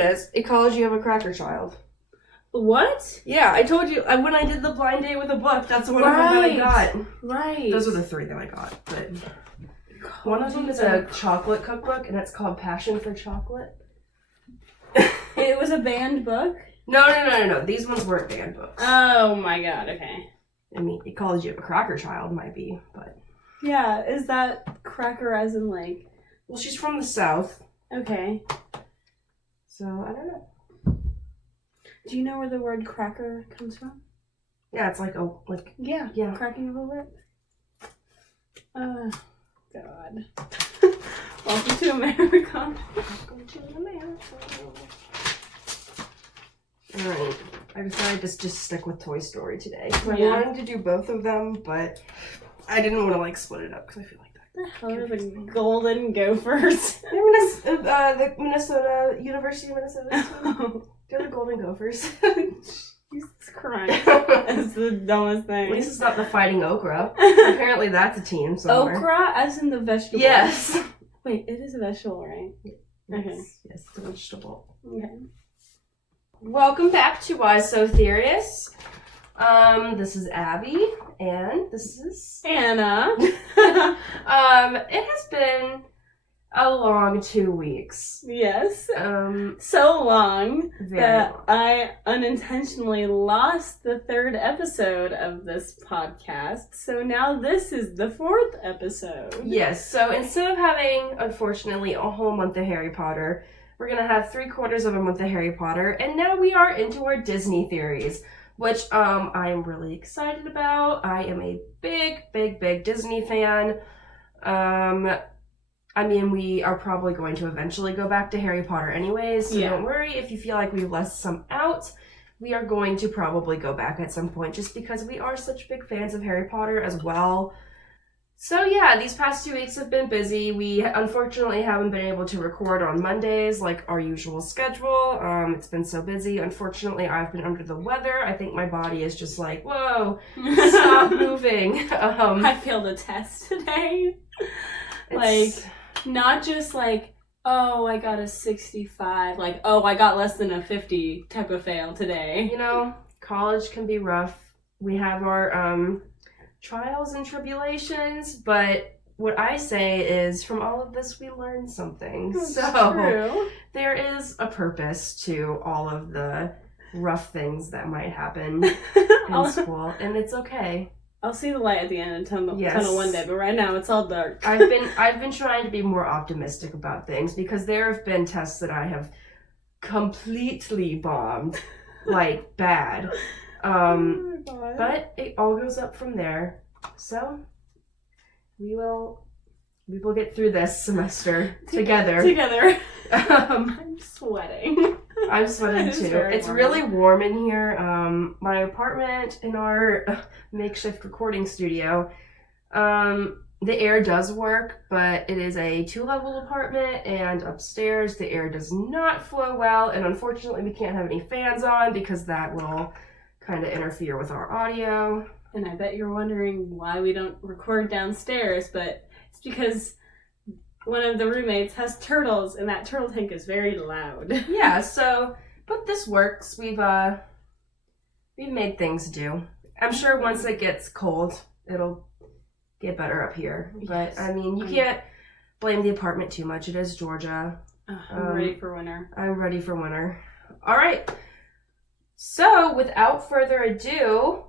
it is. Ecology of a Cracker Child. What? Yeah, I told you when I did the blind date with a book, that's one of them that I got. Right. Those are the 3 that I got, but one of them is a chocolate cookbook, and it's called Passion for Chocolate. It was a banned book? No. These ones weren't banned books. Oh my god, okay. I mean, Ecology of a Cracker Child might be, but... Yeah, is that cracker as in like... Well, she's from the South. Okay. So, I don't know. Do you know where the word cracker comes from? Yeah, it's like Yeah. Yeah. Cracking of a whip. God. Welcome to America. Welcome to America. Alright. I decided to just stick with Toy Story today. So I wanted to do both of them, but I didn't want to split it up because I feel like that. The hell are the golden gophers? The Minnesota, University of Minnesota team. They're the Golden Gophers. Jesus Christ. That's the dumbest thing. At least it's not the Fighting Okra. Apparently that's a team somewhere. Okra as in the vegetable? Yes. Wait, it is a vegetable, right? Okay. Yes, it's a vegetable. Okay. Welcome back to Why So Theory-ous. This is Abby, and this is Anna. It has been a long 2 weeks. Yes. So long that I unintentionally lost the 3rd episode of this podcast. So now this is the 4th episode. Yes, so instead of having, unfortunately, a whole month of Harry Potter, we're going to have 3/4 of a month of Harry Potter, and now we are into our Disney theories, which I'm really excited about. I am a big Disney fan. I mean, we are probably going to eventually go back to Harry Potter anyways, so don't worry if you feel like we've left some out. We are going to probably go back at some point just because we are such big fans of Harry Potter as well. So yeah, these past 2 weeks have been busy. We unfortunately haven't been able to record on Mondays like our usual schedule. It's been so busy. Unfortunately, I've been under the weather. I think my body is just like, whoa, stop moving. I failed a test today. Not just oh, I got a 65. Oh, I got less than a 50 type of fail today. You know, college can be rough. We have our trials and tribulations, but what I say is from all of this we learn something. That's so true. There is a purpose to all of the rough things that might happen in school, and it's okay. I'll see the light at the end of tunnel one day, but right now it's all dark. I've been trying to be more optimistic about things because there have been tests that I have completely bombed, bad. But it all goes up from there. So we will get through this semester together. I'm sweating. I'm sweating too. It's really warm in here. My apartment in our makeshift recording studio, the air does work, but it is a 2-level apartment, and upstairs the air does not flow well, and unfortunately we can't have any fans on because that will kind of interfere with our audio. And I bet you're wondering why we don't record downstairs, but it's because one of the roommates has turtles, and that turtle tank is very loud. Yeah, but this works. We've made things do. I'm sure once it gets cold, it'll get better up here. But, I mean, you can't blame the apartment too much. It is Georgia. I'm ready for winter. I'm ready for winter. All right. So, without further ado,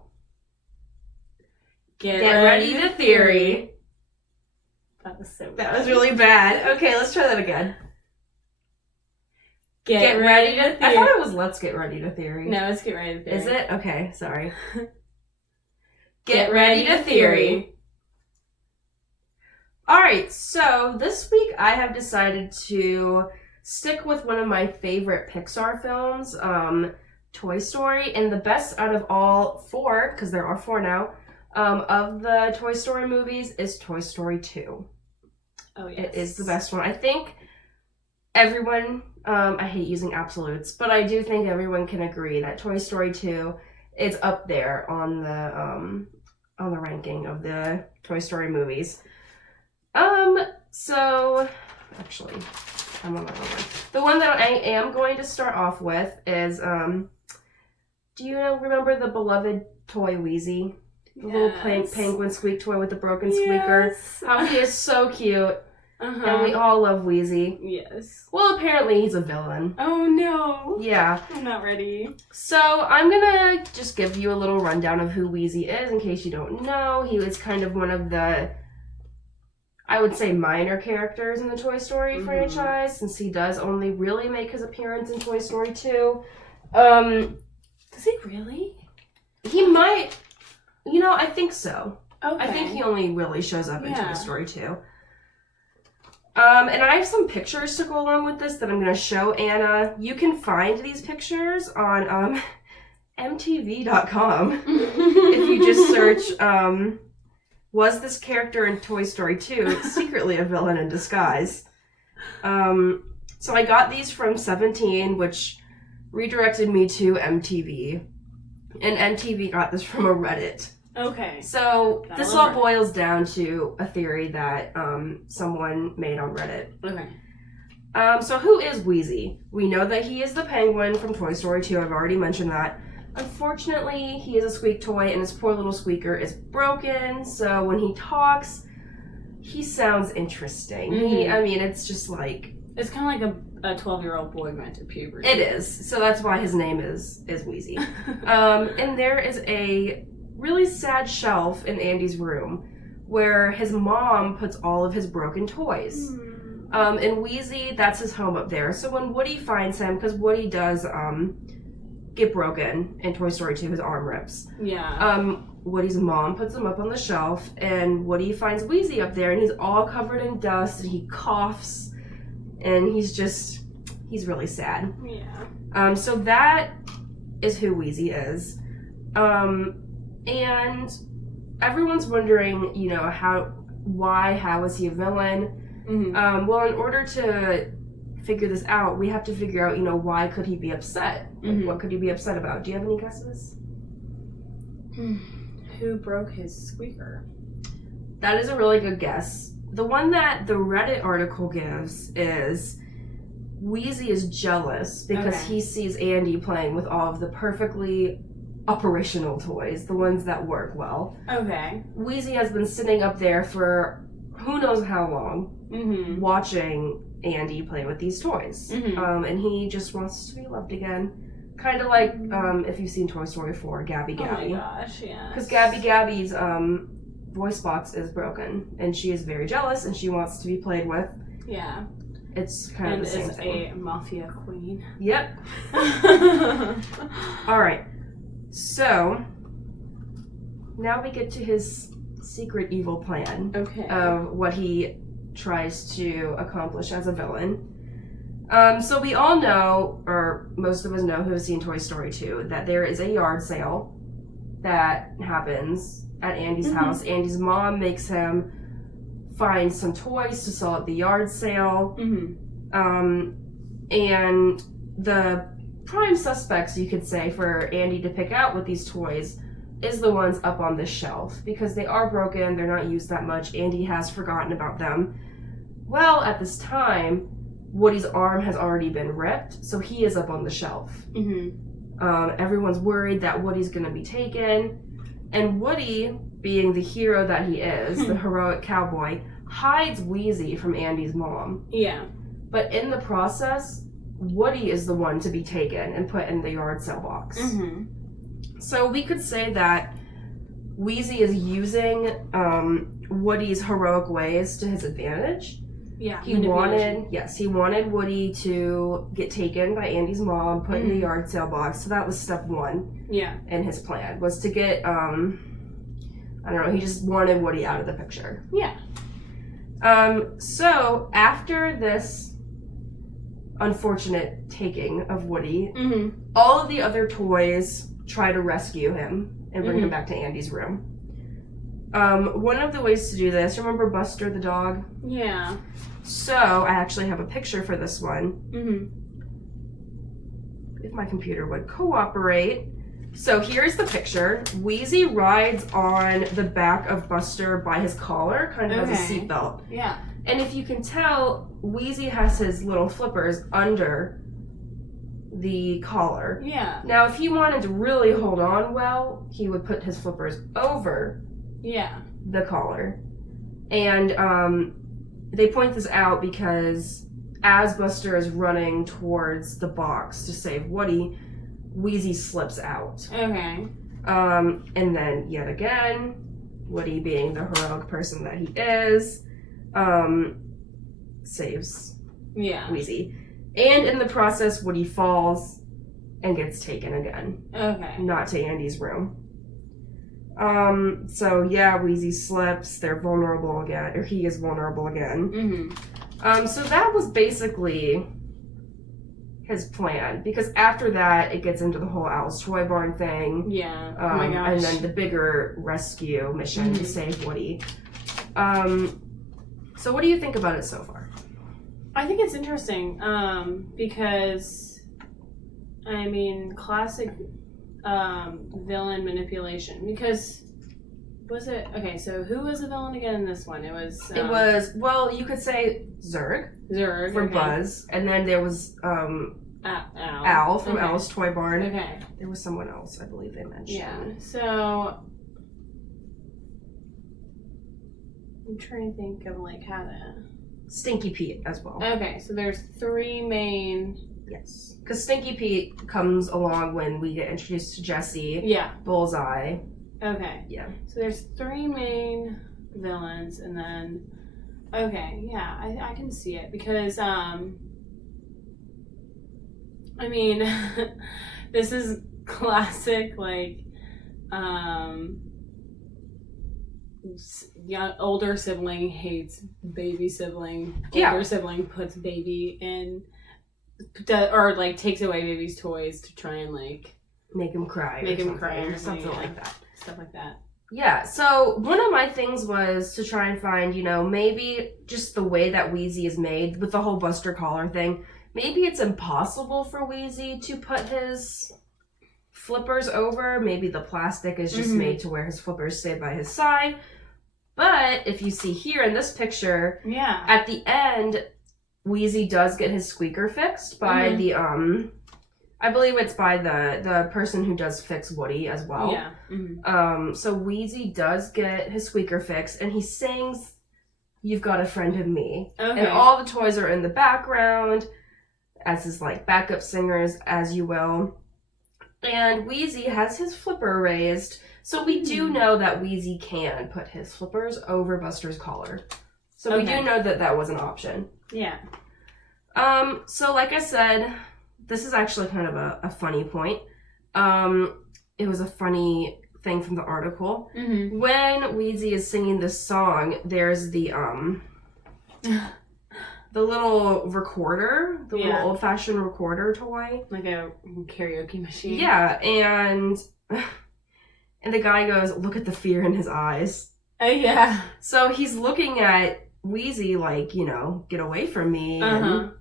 get ready to theory. That was so bad. That was really bad. Okay, let's try that again. Get ready to theory. I thought it was let's get ready to theory. No, it's get ready to theory. Is it? Okay, sorry. Get ready to theory. Alright, so this week I have decided to stick with one of my favorite Pixar films, Toy Story, and the best out of all 4, because there are 4 now, of the Toy Story movies is Toy Story 2. Oh, yes. It is the best one. I think everyone, I hate using absolutes, but I do think everyone can agree that Toy Story 2 is up there on the ranking of the Toy Story movies. So, actually, I'm on my own one. The one that I am going to start off with is, do you remember the beloved toy Wheezy? The little penguin squeak toy with the broken squeaker? How he is so cute. And we all love Wheezy. Yes. Well, apparently he's a villain. Oh no. Yeah. I'm not ready. So I'm gonna just give you a little rundown of who Wheezy is in case you don't know. He was kind of one of the, I would say, minor characters in the Toy Story franchise, since he does only really make his appearance in Toy Story 2. Does he really? He might. I think so. Okay. I think he only really shows up in Toy Story 2. And I have some pictures to go along with this that I'm going to show Anna. You can find these pictures on MTV.com if you just search, was this character in Toy Story 2 secretly a villain in disguise? So I got these from 17, which redirected me to MTV. And MTV got this from a Reddit. Okay. So this all boils down to a theory that someone made on Reddit. Okay. So who is Wheezy? We know that he is the penguin from Toy Story 2. I've already mentioned that. Unfortunately, he is a squeak toy, and his poor little squeaker is broken. So when he talks, he sounds interesting. It's just like... It's kind of like a 12-year-old boy going to puberty. It is. So that's why his name is Wheezy. And there is a really sad shelf in Andy's room where his mom puts all of his broken toys. And Wheezy, that's his home up there. So when Woody finds him, because Woody does get broken in Toy Story 2, his arm rips. Yeah. Woody's mom puts him up on the shelf, and Woody finds Wheezy up there, and he's all covered in dust, and he coughs, and he's really sad. Yeah. So that is who Wheezy is. And everyone's wondering, how is he a villain? Well, in order to figure this out, we have to figure out, why could he be upset? Like, what could he be upset about? Do you have any guesses? Who broke his squeaker? That is a really good guess. The one that the Reddit article gives is Wheezy is jealous because he sees Andy playing with all of the perfectly operational toys, the ones that work well. Okay. Wheezy has been sitting up there for who knows how long, watching Andy play with these toys. And he just wants to be loved again. Kind of like if you've seen Toy Story 4, Gabby Gabby. Oh my gosh, yeah. Because Gabby Gabby's voice box is broken, and she is very jealous, and she wants to be played with. Yeah. It's kind of the same thing. And is a mafia queen. Yep. All right. So now we get to his secret evil plan of what he tries to accomplish as a villain. So we all know, or most of us know who has seen Toy Story 2, that there is a yard sale that happens at Andy's house. Andy's mom makes him find some toys to sell at the yard sale. And the prime suspects, you could say, for Andy to pick out with these toys is the ones up on the shelf, because they are broken, they're not used that much, Andy has forgotten about them. Well, at this time, Woody's arm has already been ripped, so he is up on the shelf. Everyone's worried that Woody's going to be taken, and Woody, being the hero that he is, the heroic cowboy, hides Wheezy from Andy's mom. Yeah. But in the process, Woody is the one to be taken and put in the yard sale box. So we could say that Wheezy is using Woody's heroic ways to his advantage. Yeah. He wanted Woody to get taken by Andy's mom, put in the yard sale box. So that was step one. Yeah. In his plan was to get he just wanted Woody out of the picture. Yeah. So after this unfortunate taking of Woody, all of the other toys try to rescue him and bring him back to Andy's room. One of the ways to do this, remember Buster the dog? Yeah. So I actually have a picture for this one. If my computer would cooperate. So here's the picture. Wheezy rides on the back of Buster by his collar, kind of as a seatbelt. Yeah. And if you can tell, Wheezy has his little flippers under the collar. Yeah. Now, if he wanted to really hold on well, he would put his flippers over the collar. And they point this out because as Buster is running towards the box to save Woody, Wheezy slips out. Okay. And then, yet again, Woody, being the heroic person that he is, saves Wheezy. And in the process, Woody falls and gets taken again. Okay. Not to Andy's room. So yeah, Wheezy slips, they're vulnerable again, or he is vulnerable again. So that was basically his plan, because after that, it gets into the whole Al's Toy Barn thing. Yeah. Oh my gosh. And then the bigger rescue mission to save Woody. So what do you think about it so far? I think it's interesting, because, I mean, classic villain manipulation. Because, was it... Okay, so who was the villain again in this one? It was, well, you could say Zurg. Zurg, for Buzz. And then there was Al from Al's Toy Barn. Okay. There was someone else, I believe they mentioned. Yeah, so... I'm trying to think of, like, how to... Stinky Pete as well. Okay, so there's 3 main... Yes. Because Stinky Pete comes along when we get introduced to Jesse. Yeah. Bullseye. Okay. Yeah. So there's 3 main villains, and then... Okay, yeah, I can see it. Because, I mean, this is classic, like, older sibling hates baby sibling. Older sibling puts baby in, or like takes away baby's toys to try and like make him cry, or something like that. Stuff like that. Yeah. So one of my things was to try and find, maybe just the way that Wheezy is made with the whole Buster collar thing. Maybe it's impossible for Wheezy to put his flippers over. Maybe the plastic is just made to where his flippers stay by his side. But if you see here in this picture, at the end, Wheezy does get his squeaker fixed by the I believe it's by the person who does fix Woody as well. Yeah. So Wheezy does get his squeaker fixed, and he sings "You've Got a Friend in Me," and all the toys are in the background as his like backup singers, as you will. And Wheezy has his flipper raised, so we do know that Wheezy can put his flippers over Buster's collar. So we do know that that was an option. Yeah. So like I said, this is actually kind of a funny point. It was a funny thing from the article. When Wheezy is singing this song, there's the little recorder, the little old-fashioned recorder toy. Like a karaoke machine. Yeah, and the guy goes, "Look at the fear in his eyes." Yeah. So he's looking at Wheezy like, get away from me. And,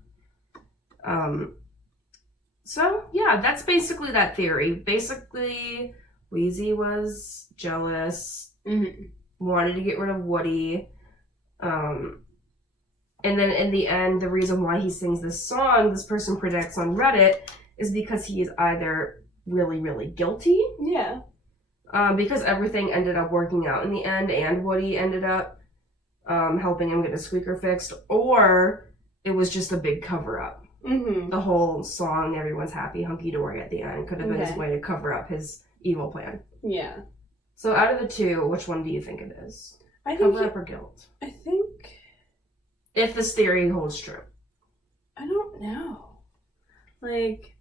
so, yeah, that's basically that theory. Basically, Wheezy was jealous, wanted to get rid of Woody, and then in the end, the reason why he sings this song, this person predicts on Reddit, is because he is either really, really guilty. Yeah. Because everything ended up working out in the end, and Woody ended up helping him get his squeaker fixed, or it was just a big cover-up. The whole song, "Everyone's Happy, Hunky-Dory" at the end could have been his way to cover up his evil plan. Yeah. So out of the two, which one do you think it is? Cover up or guilt? I think... If this theory holds true. I don't know. Like,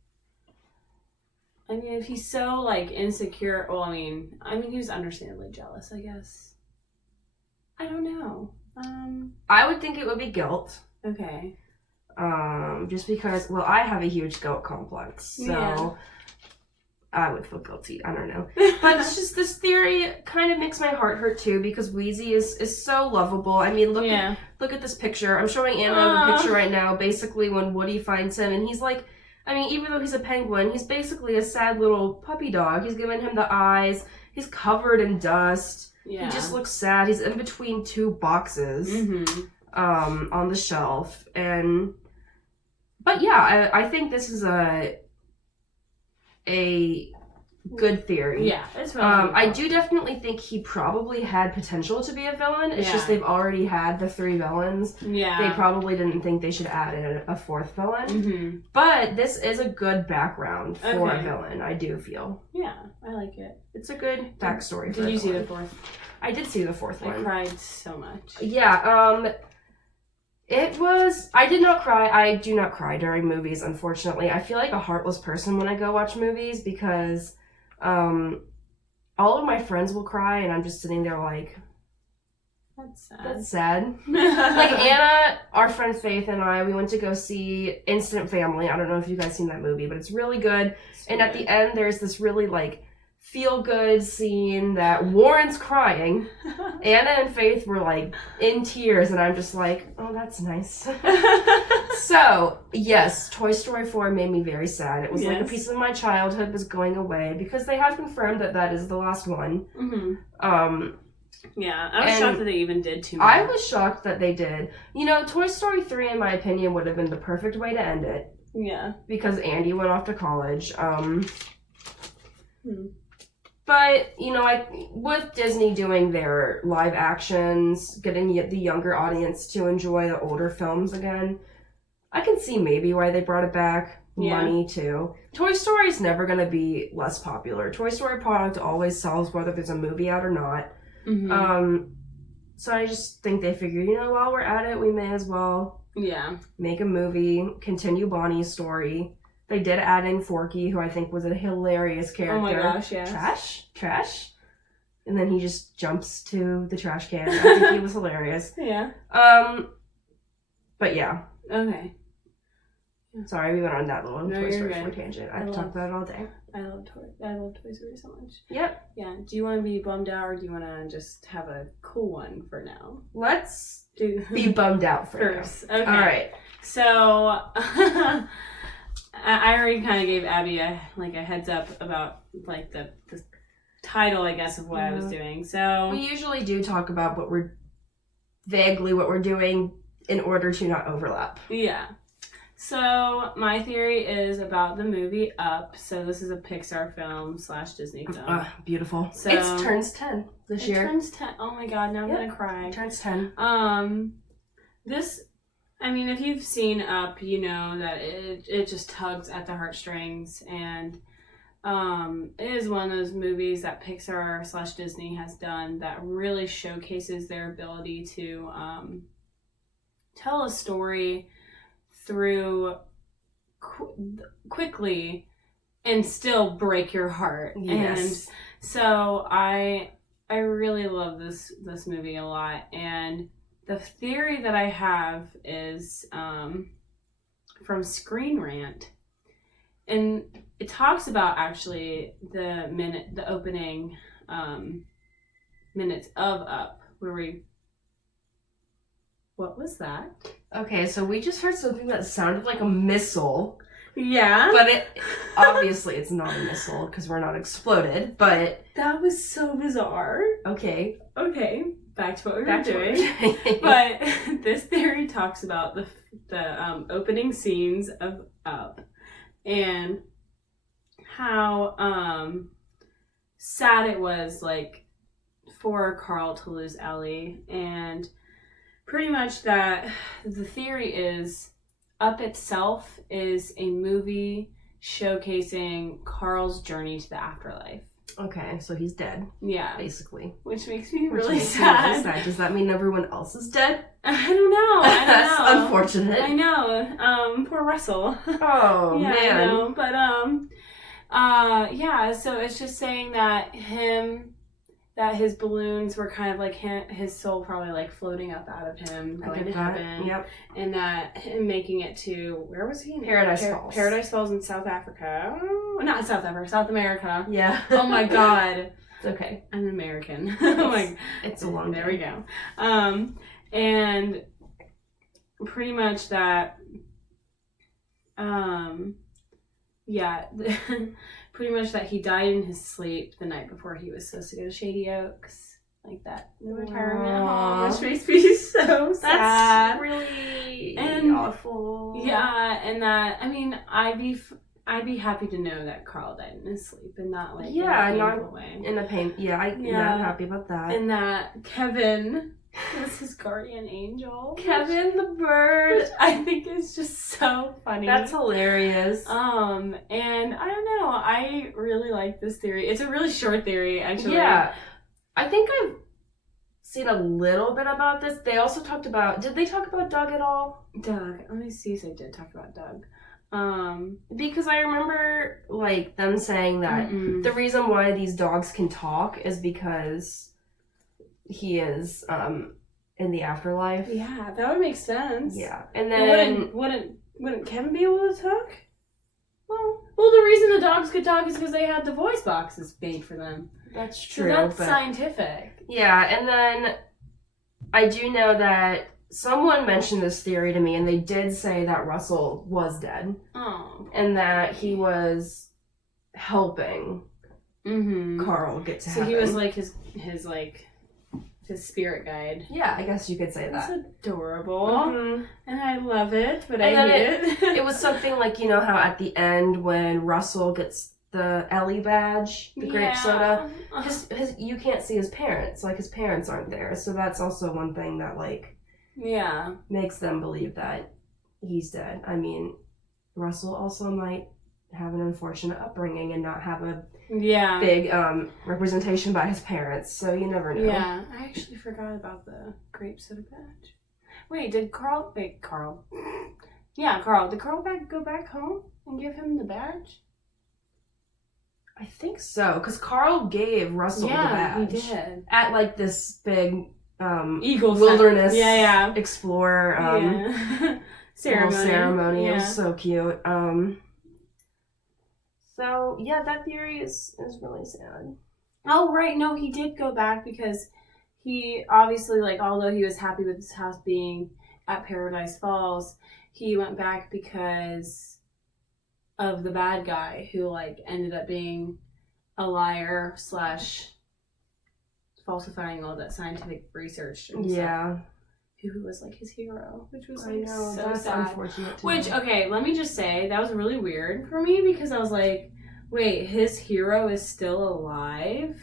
I mean, if he's so, like, insecure... Well, I mean, he was understandably jealous, I guess. I don't know. I would think it would be guilt. Okay. Just because, well, I have a huge guilt complex, so I would feel guilty. I don't know. But it's just, this theory kind of makes my heart hurt too, because Wheezy is so lovable. I mean, look at this picture. I'm showing Anna the picture right now, basically when Woody finds him, and he's like, even though he's a penguin, he's basically a sad little puppy dog. He's giving him the eyes. He's covered in dust. Yeah. He just looks sad. He's in between 2 boxes. on the shelf. But yeah, I think this is a good theory. Yeah, it's really I do definitely think he probably had potential to be a villain. It's just they've already had the 3 villains. Yeah. They probably didn't think they should add in a 4th villain. Mm-hmm. But this is a good background for a villain, I do feel. Yeah, I like it. It's a good backstory for Did you see villain. the 4th? I did see the 4th one. I cried so much. Yeah, I did not cry. I do not cry during movies, unfortunately. I feel like a heartless person when I go watch movies because all of my friends will cry and I'm just sitting there like, that's sad. Like Anna, our friend Faith, and I, we went to go see Instant Family. I don't know if you guys seen that movie, but it's really good. And at the end, there's this really like feel-good scene that Warren's crying. Anna and Faith were like in tears, and I'm just like, oh, that's nice. So, yes, Toy Story 4 made me very sad. It was like a piece of my childhood was going away because they have confirmed that is the last one. Mm-hmm. Yeah, I was shocked that they even did 2 more. I was shocked that they did. You know, Toy Story 3, in my opinion, would have been the perfect way to end it. Yeah. Because Andy went off to college. But, you know, with Disney doing their live actions, getting the younger audience to enjoy the older films again, I can see maybe why they brought it back. Money, too. Toy Story's never going to be less popular. Toy Story product always sells whether there's a movie out or not. Mm-hmm. So I just think they figured, you know, while we're at it, we may as well make a movie, continue Bonnie's story. They did add in Forky, who I think was a hilarious character. Oh my gosh, yes. Trash. And then he just jumps to the trash can. I think he was hilarious. Yeah. But yeah. Okay. Sorry, we went on that little Toy Story 4 good. Tangent. I've talked about it all day. I love Toy Story so much. Yep. Yeah. Do you want to be bummed out or do you want to just have a cool one for now? Let's be bummed out first. Okay. All right. So, I already kind of gave Abby a heads up about like the title, I guess, of what I was doing. So we usually do talk about what we're doing in order to not overlap. Yeah. So my theory is about the movie Up. So this is a Pixar film / Disney film. Beautiful. So it turns 10 this year. It turns 10. Oh my god, now I'm gonna cry. It turns 10. I mean, if you've seen Up, you know that it just tugs at the heartstrings, and it is one of those movies that Pixar / Disney has done that really showcases their ability to tell a story through quickly and still break your heart. Yes. And so I really love this movie a lot, and the theory that I have is from Screen Rant, and it talks about actually the opening minutes of Up, what was that? Okay, so we just heard something that sounded like a missile. Yeah. But obviously it's not a missile because we're not exploded, but... That was so bizarre. Okay. Back to what we were doing. But this theory talks about the opening scenes of Up and how sad it was like for Carl to lose Ellie, and pretty much that the theory is Up itself is a movie showcasing Carl's journey to the afterlife. Okay, so he's dead. Yeah. Basically. Which makes me really sad. Does that mean everyone else is dead? I don't know. That's unfortunate. I know. Poor Russell. Oh, yeah, man. I know. But, yeah, so it's just saying that his balloons were kind of like his soul probably like floating up out of him, going to heaven. Yep. And that him making it to, where was he? Paradise Falls. Paradise Falls in South Africa. Oh, not South Africa, South America. Yeah. Oh my god. It's okay. I'm an American. Oh my. It's a long There day. we go. And pretty much that, yeah, pretty much that he died in his sleep the night before he was supposed to go to Shady Oaks. like that retirement home, which makes me so sad. That's really awful. Yeah, and that, I mean, I'd be happy to know that Carl died in his sleep and not like in a painful way. In a pain. Yeah, I'm happy about that. And that Kevin was his guardian angel. Kevin the bird. Which I think is just so funny. That's hilarious. And I don't know, I really like this theory. It's a really short theory, actually. Yeah. I think I've seen a little bit about this. They also talked about, did they talk about Doug at all? Doug. Let me see if they did talk about Doug. Because I remember like them saying that the reason why these dogs can talk is because he is in the afterlife. Yeah, that would make sense. Yeah. And then wouldn't Kevin be able to talk? Well, the reason the dogs could talk is because they had the voice boxes made for them. That's true. So that's scientific. Yeah, and then I do know that someone mentioned this theory to me, and they did say that Russell was dead. Oh. And that he was helping Carl get to heaven. So he was like his spirit guide. Yeah, I guess you could say that. That's adorable. And I love it, but I hate it. It was something like, you know how at the end when Russell gets the Ellie badge, the grape soda, you can't see his parents. Like, his parents aren't there. So that's also one thing that, like, makes them believe that he's dead. I mean, Russell also might have an unfortunate upbringing and not have a big representation by his parents, so you never know. Yeah, I actually forgot about the grape soda badge. Wait, did Carl... Yeah, Carl. Did Carl go back home and give him the badge? I think so, because Carl gave Russell the badge. Yeah, he did. At, like, this big Eagle wilderness explorer ceremony. Yeah. It was so cute. So, yeah, that theory is really sad. Oh, right. No, he did go back because he obviously, like, although he was happy with his house being at Paradise Falls, he went back because of the bad guy who, like, ended up being a liar / falsifying all that scientific research and stuff. Who was like his hero, which was like so sad. Unfortunate too. Which, okay, let me just say that was really weird for me because I was like, wait, his hero is still alive?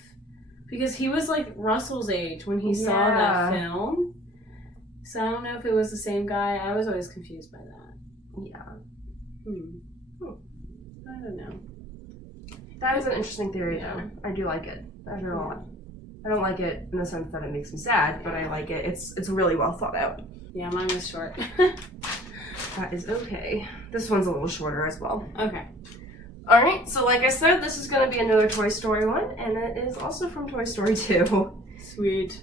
Because he was like Russell's age when he saw that film. So I don't know if it was the same guy. I was always confused by that. Yeah. I don't know. That is an interesting theory, though. I do like it. I hear a lot. I don't like it in the sense that it makes me sad, but I like it. It's really well thought out. Yeah, mine was short. That is okay. This one's a little shorter as well. Okay. Alright, so like I said, this is going to be another Toy Story one, and it is also from Toy Story 2. Sweet.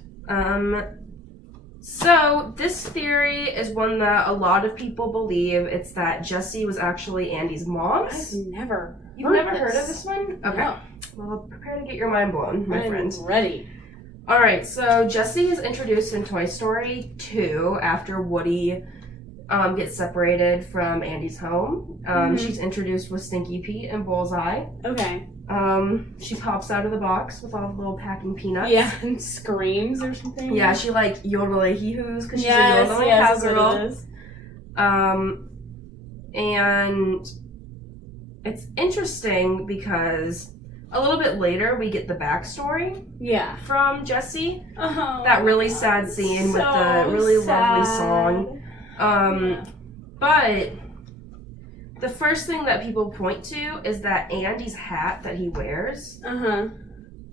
So this theory is one that a lot of people believe. It's that Jessie was actually Andy's mom. You've never heard of this one? Okay. No. Well, prepare to get your mind blown, my friend. I'm ready. Alright, so Jessie is introduced in Toy Story 2 after Woody gets separated from Andy's home. She's introduced with Stinky Pete and Bullseye. Okay. She pops out of the box with all the little packing peanuts. Yeah, and screams or something. Yeah, she like yodeling hee-hoos because she's a yodeling cowgirl. And it's interesting because a little bit later we get the backstory from Jessie. That really sad scene with the really lovely song. But the first thing that people point to is that Andy's hat that he wears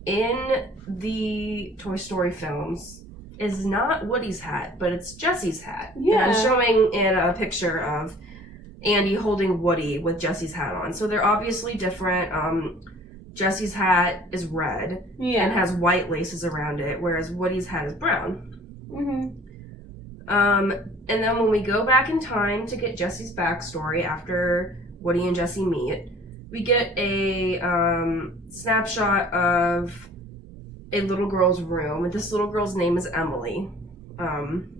in the Toy Story films is not Woody's hat, but it's Jessie's hat. Yeah. And I'm showing in a picture of Andy holding Woody with Jessie's hat on. So they're obviously different. Jessie's hat is red and has white laces around it, whereas Woody's hat is brown. And then when we go back in time to get Jessie's backstory after Woody and Jessie meet, we get a snapshot of a little girl's room. And this little girl's name is Emily.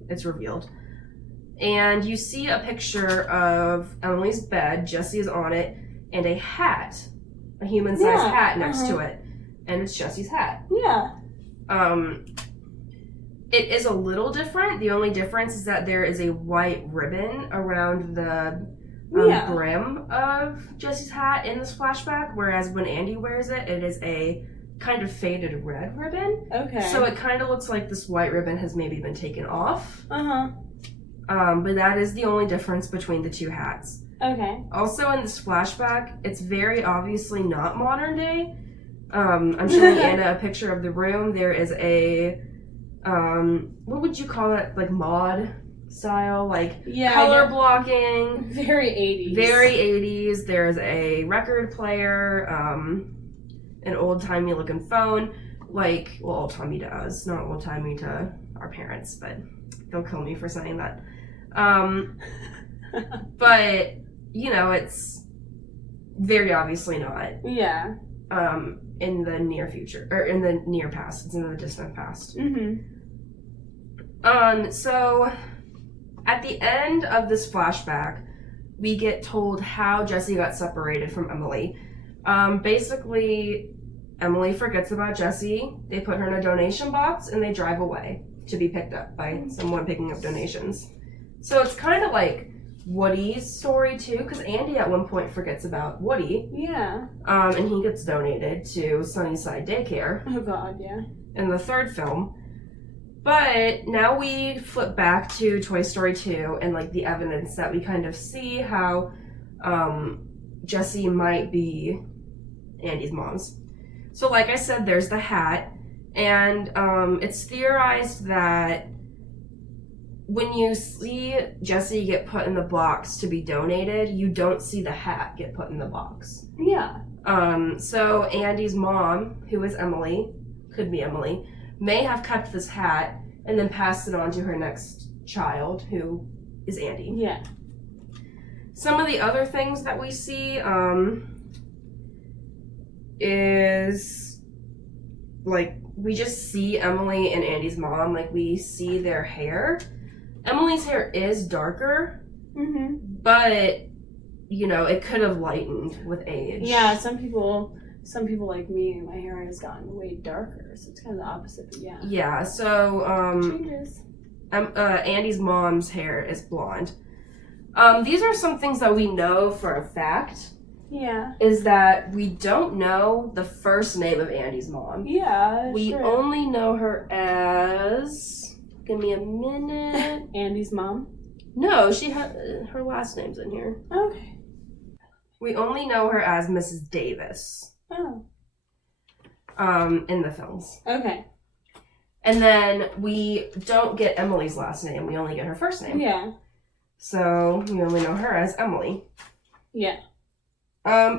It's revealed. And you see a picture of Emily's bed. Jessie is on it. And a hat. A human-sized hat next to it. And it's Jessie's hat. Yeah. It is a little different. The only difference is that there is a white ribbon around the brim of Jesse's hat in this flashback, whereas when Andy wears it, it is a kind of faded red ribbon. Okay. So it kind of looks like this white ribbon has maybe been taken off. Uh-huh. But that is the only difference between the two hats. Okay. Also in this flashback, it's very obviously not modern day. I'm showing Anna a picture of the room. There is a, what would you call it? Like mod style? Like color blocking. Very 80s. Very 80s. There's a record player, an old-timey looking phone. Like, well, old-timey to us, not old-timey to our parents, but they'll kill me for saying that. But, you know, it's very obviously not. Yeah. In the near future, or in the near past. It's in the distant past. Mm-hmm. So, at the end of this flashback, we get told how Jesse got separated from Emily. Basically, Emily forgets about Jesse. They put her in a donation box, and they drive away to be picked up by someone picking up donations. So it's kind of like Woody's story too, because Andy at one point forgets about Woody. Yeah. And he gets donated to Sunnyside Daycare. Oh God, yeah. In the third film. But now we flip back to Toy Story 2 and like the evidence that we kind of see how Jessie might be Andy's mom's. So like I said, there's the hat, and it's theorized that when you see Jessie get put in the box to be donated, you don't see the hat get put in the box. Yeah. So Andy's mom, who is Emily, could be Emily, may have kept this hat and then passed it on to her next child, who is Andy. Yeah. Some of the other things that we see is like we just see Emily and Andy's mom, like we see their hair. Emily's hair is darker, but you know, it could have lightened with age. Yeah, some people like me, my hair has gotten way darker, so it's kind of the opposite, but yeah. Yeah, so changes. Andy's mom's hair is blonde. These are some things that we know for a fact. Yeah. Is that we don't know the first name of Andy's mom. Yeah, we only know her as... Give me a minute. Andy's mom? No, she had her last name's in here. Okay. We only know her as Mrs. Davis. Oh. In the films. Okay. And then we don't get Emily's last name. We only get her first name. Yeah. So we only know her as Emily. Yeah.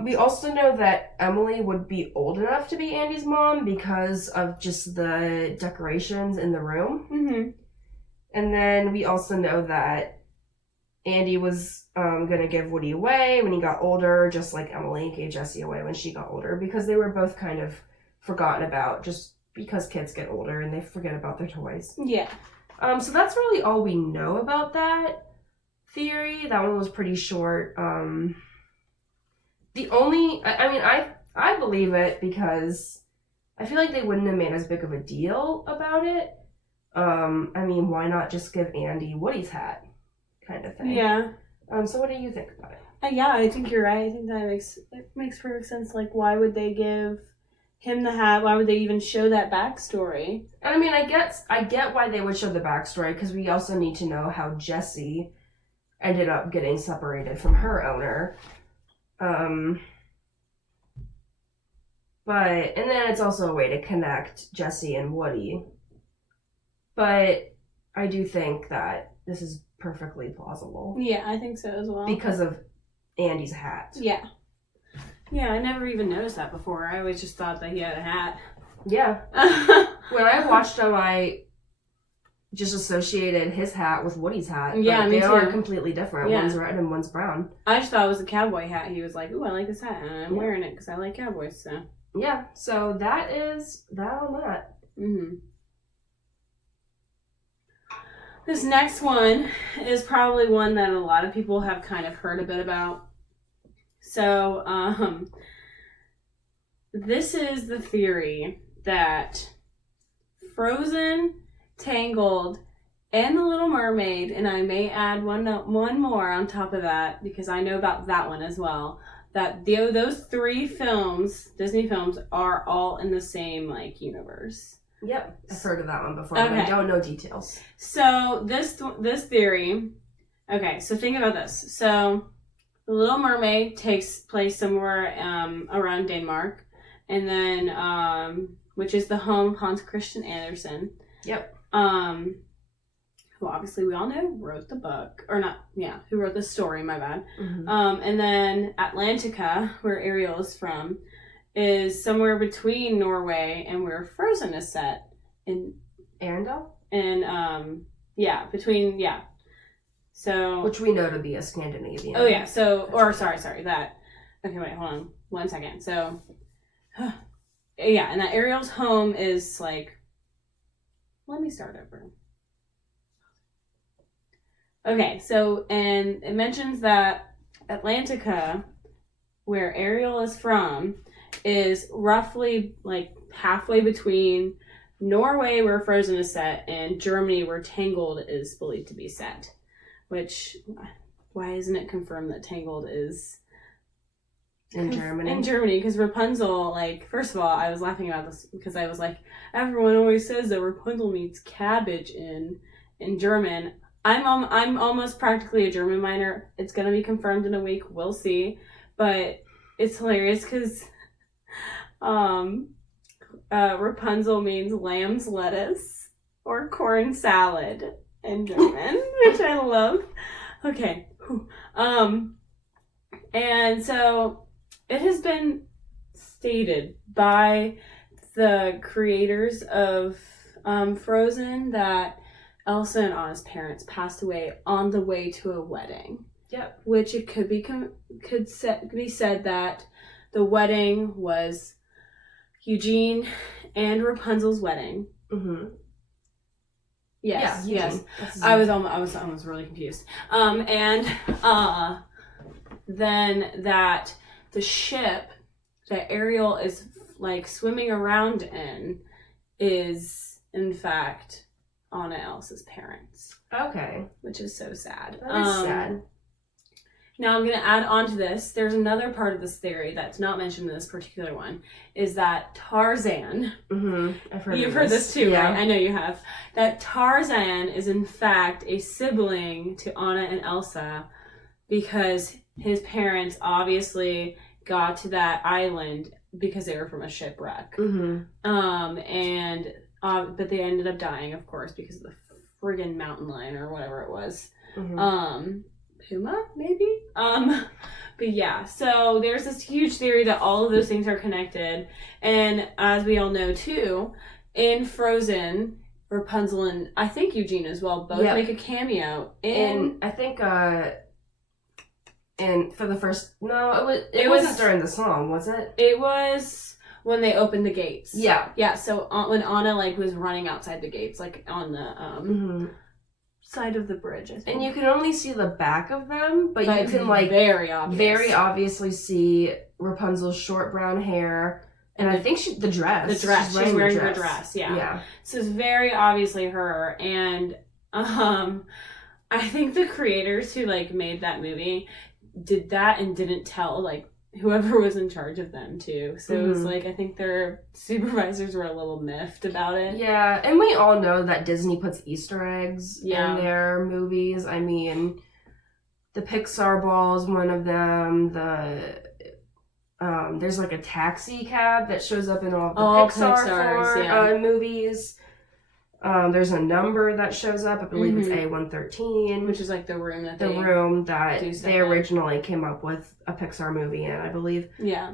We also know that Emily would be old enough to be Andy's mom because of just the decorations in the room. And then we also know that Andy was going to give Woody away when he got older, just like Emily gave Jessie away when she got older, because they were both kind of forgotten about, just because kids get older and they forget about their toys. Yeah. So that's really all we know about that theory. That one was pretty short. The only, I believe it because I feel like they wouldn't have made as big of a deal about it. Why not just give Andy Woody's hat kind of thing? Yeah. So what do you think about it? Yeah, I think you're right. I think that makes perfect sense. Like, why would they give him the hat? Why would they even show that backstory? And I get why they would show the backstory, because we also need to know how Jessie ended up getting separated from her owner. And then it's also a way to connect Jessie and Woody. But I do think that this is perfectly plausible. Yeah, I think so as well. Because of Andy's hat. Yeah. Yeah, I never even noticed that before. I always just thought that he had a hat. Yeah. When I watched him, I just associated his hat with Woody's hat. Yeah, me they too. are completely different. Yeah. One's red and one's brown. I just thought it was a cowboy hat. He was like, ooh, I like this hat, and I'm wearing it because I like cowboys, so. Yeah, so that is that on that. This next one is probably one that a lot of people have kind of heard a bit about. So, this is the theory that Frozen Tangled, and The Little Mermaid, and I may add one more on top of that because I know about that one as well. That those 3 films, Disney films, are all in the same like universe. Yep, I've heard of that one before, but I don't know details. So this theory, okay, so think about this. So The Little Mermaid takes place somewhere around Denmark, and then which is the home of Hans Christian Andersen. Yep. Who obviously we all know wrote the book, or not? Yeah, who wrote the story? My bad. Mm-hmm. And then Atlantica, where Ariel is from, is somewhere between Norway and where Frozen is set in Arendelle? And between. So which we know to be a Scandinavian. Oh yeah, so or sorry, that. Okay, wait, hold on 1 second. So yeah, and that Ariel's home is like, let me start over. Okay, so and it mentions that Atlantica, where Ariel is from, is roughly like halfway between Norway, where Frozen is set, and Germany, where Tangled is believed to be set. Which, why isn't it confirmed that Tangled is in Germany? In Germany, because Rapunzel, like, first of all, I was laughing about this because I was like, everyone always says that Rapunzel means cabbage in German. I'm almost practically a German minor. It's gonna be confirmed in a week. We'll see, but it's hilarious because Rapunzel means lamb's lettuce or corn salad in German, which I love. Okay. And so it has been stated by the creators of Frozen that Elsa and Anna's parents passed away on the way to a wedding. Yep. Which it could be said that the wedding was Eugene and Rapunzel's wedding. Mm-hmm. Yes. Yeah, yes. I was almost really confused. And then that the ship that Ariel is like swimming around in is in fact Anna and Elsa's parents. Okay. Which is so sad. That is sad. Now I'm going to add on to this. There's another part of this theory that's not mentioned in this particular one, is that Tarzan, mm-hmm. You've heard this too, yeah. right? I know you have. That Tarzan is in fact a sibling to Anna and Elsa because his parents obviously got to that island because they were from a shipwreck. Mm-hmm. But they ended up dying, of course, because of the friggin' mountain lion or whatever it was. Mm-hmm. Puma, maybe? But yeah, so there's this huge theory that all of those things are connected. And as we all know, too, in Frozen, Rapunzel and I think Eugene as well both make a cameo. And I think, and for the first... No, it wasn't during the song, was it? It was when they opened the gates. Yeah. Yeah, so when Anna, like, was running outside the gates, like, on the... mm-hmm. side of the bridge, I think. And you can only see the back of them, but you can like very obviously see Rapunzel's short brown hair, and I think the dress. She's wearing her dress. Yeah. So it's very obviously her, and I think the creators who like made that movie did that and didn't tell like whoever was in charge of them too. So it was like, I think their supervisors were a little miffed about it. Yeah, and we all know that Disney puts Easter eggs in their movies. I mean, the Pixar ball is one of them. There's like a taxi cab that shows up in all the Pixar movies. There's a number that shows up. I believe it's A113. Which is like the room that they originally came up with a Pixar movie in, I believe. Yeah.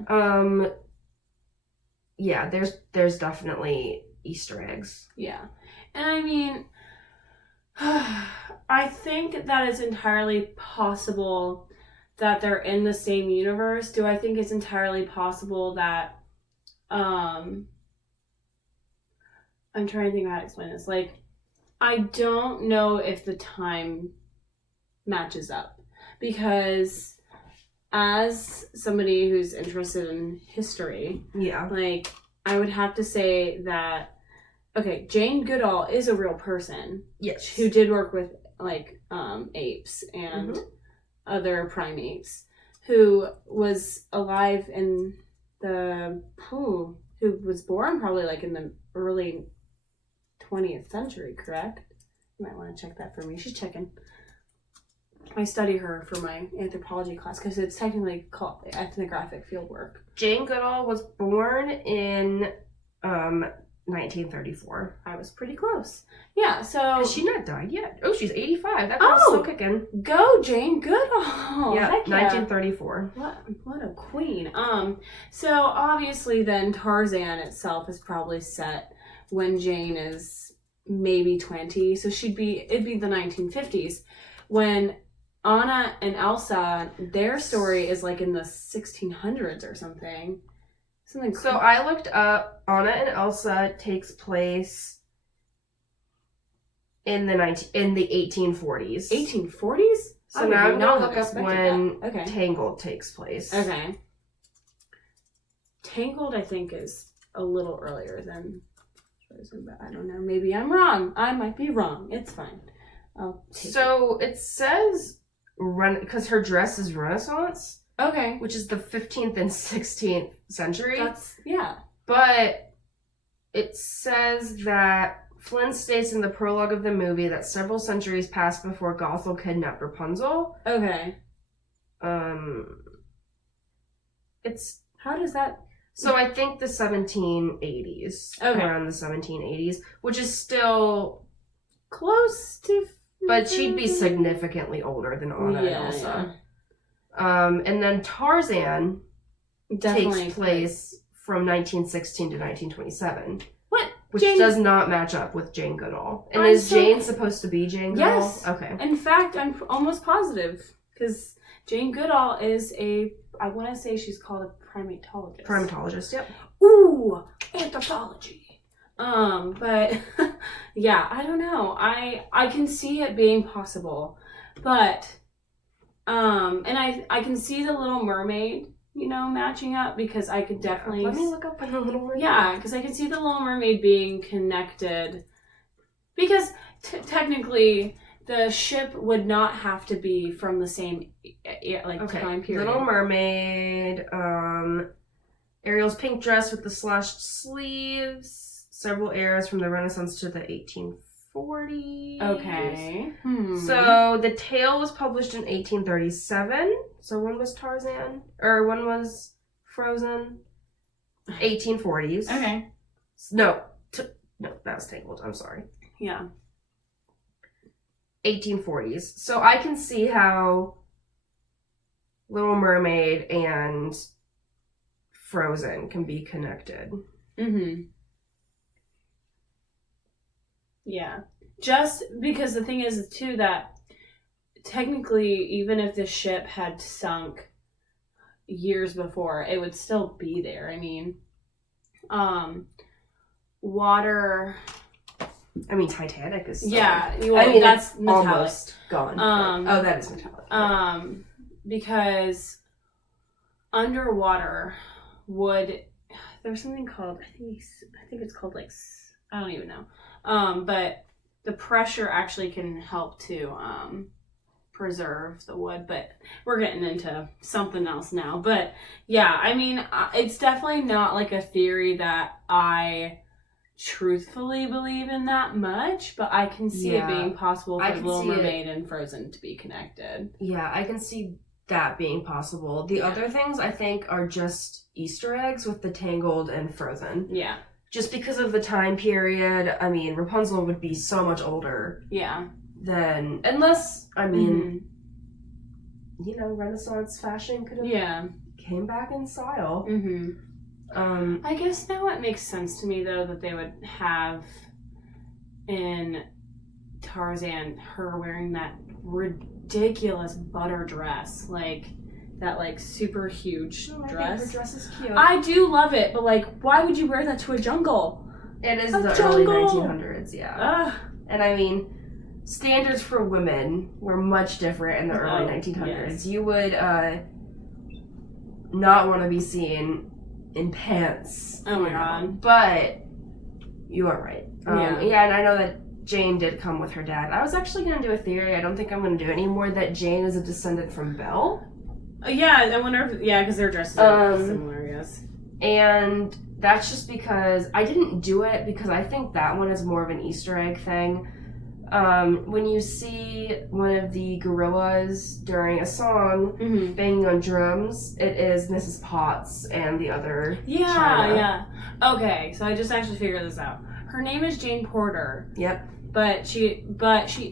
Yeah, there's definitely Easter eggs. Yeah. And I mean, I think that it's entirely possible that they're in the same universe. Do I think it's entirely possible that I'm trying to think of how to explain this. Like, I don't know if the time matches up. Because as somebody who's interested in history, yeah, like, I would have to say that okay, Jane Goodall is a real person. Yes. Who did work with, like, apes and other primates, who was alive in who was born probably, like, in the early 20th century, correct? You might want to check that for me. She's checking. I study her for my anthropology class because it's technically called ethnographic fieldwork. Jane Goodall was born in 1934. I was pretty close. Yeah, so... Has she not died yet? Oh, she's 85. That girl's still kicking. Go, Jane Goodall! Yeah, 1934. What a queen. So obviously then Tarzan itself is probably set when Jane is maybe 20. So it'd be the 1950s. When Anna and Elsa, their story is like in the 1600s or something. So I looked up, Anna and Elsa takes place in the 1840s. 1840s? So now I'm going to look up when Tangled takes place. Okay. Tangled, I think, is a little earlier than Frozen, but I don't know. Maybe I'm wrong. I might be wrong. It's fine. So it says, because her dress is Renaissance. Okay. Which is the 15th and 16th century. Yeah. But it says that Flynn states in the prologue of the movie that several centuries passed before Gothel kidnapped Rapunzel. Okay. It's... How does that... So I think the 1780s. Okay. Around the 1780s. Which is still... close to... But she'd be significantly older than Anna and Elsa. Yeah. And then Tarzan Definitely takes place from 1916 to 1927. What? Which does not match up with Jane Goodall. And is Jane supposed to be Jane Goodall? Yes. Okay. In fact, I'm almost positive. Because Jane Goodall is I want to say she's called a primatologist. Primatologist, yep. Ooh, anthropology. But yeah, I don't know. I can see it being possible. But and I can see the Little Mermaid, matching up, because I could definitely... Let me look up the Little Mermaid. Yeah, because I can see the Little Mermaid being connected. Because technically, the ship would not have to be from the same time period. Little Mermaid, Ariel's pink dress with the slashed sleeves, several eras from the Renaissance to the 1840s. Okay. So the tale was published in 1837. So when was Tarzan? Or when was Frozen? 1840s. Okay. No, that was Tangled. I'm sorry. Yeah. 1840s. So I can see how Little Mermaid and Frozen can be connected. Mm-hmm. Yeah. Just because the thing is, too, that technically, even if the ship had sunk years before, it would still be there. I mean, water... I mean, Titanic is... Yeah. Well, that's metallic. Almost gone. That is metallic. Because underwater would... There's something called... I think it's called, I don't even know. But the pressure actually can help to preserve the wood. But we're getting into something else now. But yeah, I mean, it's definitely not like a theory that I truthfully believe in that much. But I can see it being possible for Little Mermaid and Frozen to be connected. Yeah, I can see that being possible. The other things I think are just Easter eggs with the Tangled and Frozen. Yeah. Just because of the time period, I mean, Rapunzel would be so much older. Yeah. Than, unless, I mean, Renaissance fashion could have came back in style. Mm-hmm. I guess now it makes sense to me, though, that they would have in Tarzan her wearing that ridiculous butter dress, that super huge dress. Her dress is cute. I do love it, but why would you wear that to a jungle? It is the early 1900s, yeah. And I mean, standards for women were much different in the early 1900s. Yes. You would not want to be seen in pants. Oh my god. But You are right. Yeah, and I know that Jane did come with her dad. I was actually going to do a theory. I don't think I'm going to do it anymore, that Jane is a descendant from Belle. Yeah, I wonder if, because they're dressed similar, yes. And that's just because I didn't do it because I think that one is more of an Easter egg thing. When you see one of the gorillas during a song banging on drums, it is Mrs. Potts and the other China. Yeah. Okay, so I just actually figured this out. Her name is Jane Porter. Yep. But she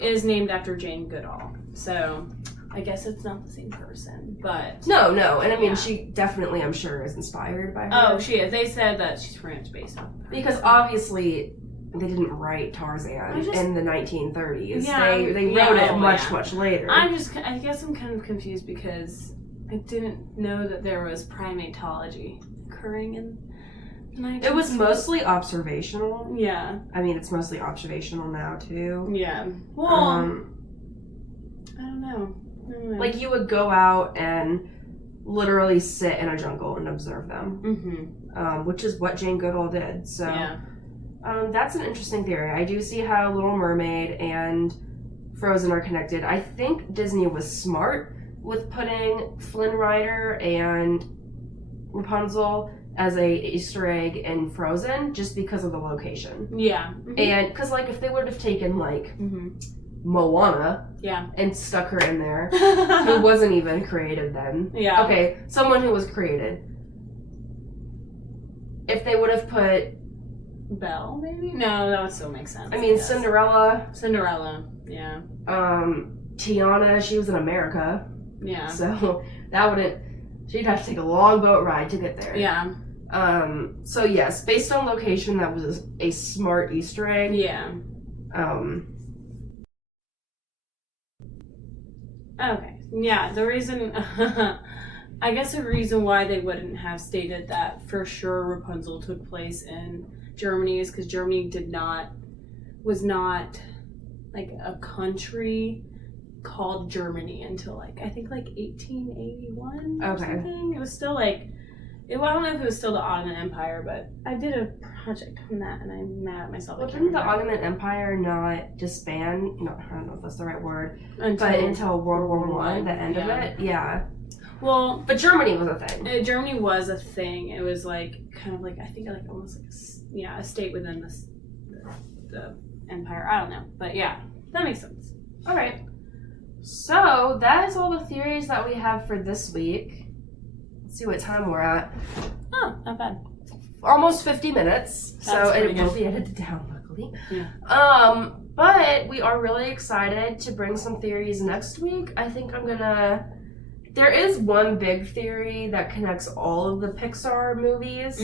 is named after Jane Goodall. So I guess it's not the same person, but... No, and I mean, she definitely, I'm sure, is inspired by her. Oh, she is. They said that she's French based on her. Because obviously, they didn't write Tarzan in the 1930s. Yeah, they wrote it much later. I guess I'm kind of confused because I didn't know that there was primatology occurring in the 1930s. It was mostly observational. Yeah. I mean, it's mostly observational now, too. Yeah. Well, I don't know. Like, you would go out and literally sit in a jungle and observe them, which is what Jane Goodall did. So, that's an interesting theory. I do see how Little Mermaid and Frozen are connected. I think Disney was smart with putting Flynn Rider and Rapunzel as a Easter egg in Frozen just because of the location. Yeah. And, because, like, if they would have taken, like... Moana and stuck her in there, who wasn't even created then. Yeah. Okay, someone who was created. If they would have put... Belle, maybe? No, that would still make sense. I mean, Cinderella, yeah. Tiana, she was in America. Yeah. So, that wouldn't... She'd have to take a long boat ride to get there. Yeah. So yes, based on location, that was a smart Easter egg. Yeah. Okay. Yeah, the reason... I guess the reason why they wouldn't have stated that for sure Rapunzel took place in Germany is because Germany was not like a country called Germany until I think 1881 or something. It was still like... I don't know if it was still the Ottoman Empire, but I did a project on that, and I'm mad at myself. Well, didn't the Ottoman Empire not disband? No, I don't know if that's the right word. Until World War I, the end of it? Yeah. Well... But Germany was a thing. Germany was a thing. It was like, kind of like, I think like almost like a state within the empire. I don't know. But yeah, that makes sense. All right. So, that is all the theories that we have for this week. See what time we're at. Oh, not bad. Almost 50 minutes. So it will be edited down, luckily. Yeah. But we are really excited to bring some theories next week. I think there is one big theory that connects all of the Pixar movies.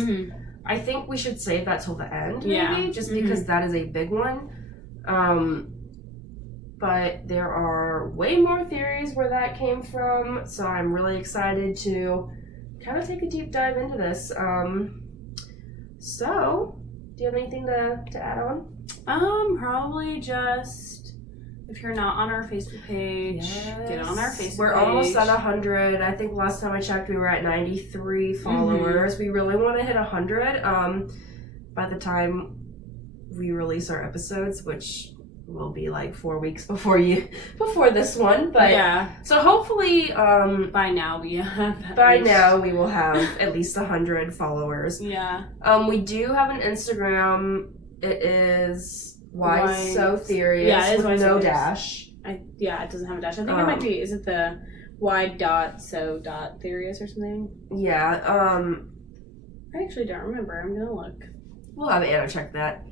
I think we should save that till the end, maybe, just because that is a big one. But there are way more theories where that came from, so I'm really excited to kind of take a deep dive into this. So, do you have anything to add on? Probably just, if you're not on our Facebook page, get on our Facebook page. We're almost at 100. I think last time I checked, we were at 93 followers. We really want to hit 100 by the time we release our episodes, which will be like 4 weeks before this one, but so hopefully by now we will have at least 100 followers. We do have an Instagram. It is Why So Theory-ous, it is with no dash. It doesn't have a dash. I think it might be, is it the why.so.theory-ous or something? I actually don't remember. I'm gonna look. We'll have Anna check that.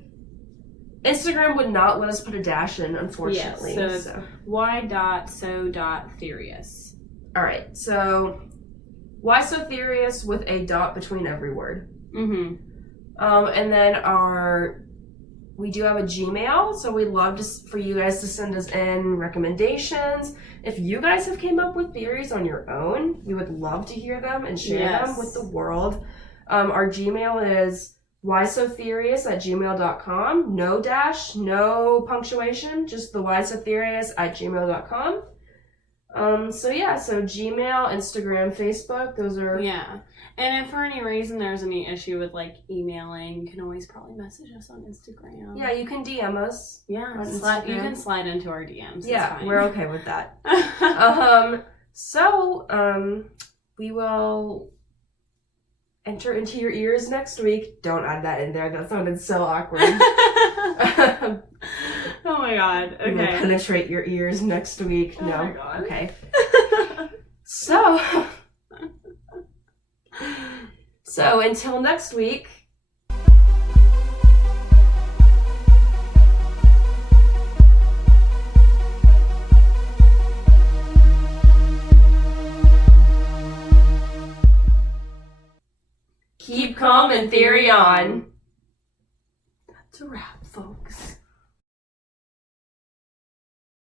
Instagram would not let us put a dash in, unfortunately. Yes, so why.so.theory-ous. Alright, so Why So Theory-ous with a dot between every word. And then we do have a Gmail, so we'd love for you guys to send us in recommendations. If you guys have came up with theories on your own, we would love to hear them and share them with the world. Our Gmail is whysotheoryous@gmail.com. No dash, no punctuation, just the whysotheoryous@gmail.com. So Gmail, Instagram, Facebook, those are... Yeah. And if for any reason there's any issue with, like, emailing, you can always probably message us on Instagram. Yeah, you can DM us. Yeah, you can slide into our DMs. Yeah, we're okay with that. We will enter into your ears next week. Don't add that in there. That sounded so awkward. Oh my god. Okay. We will penetrate your ears next week. Oh no. My god. Okay. So until next week. Keep calm and theory on. That's a wrap, folks.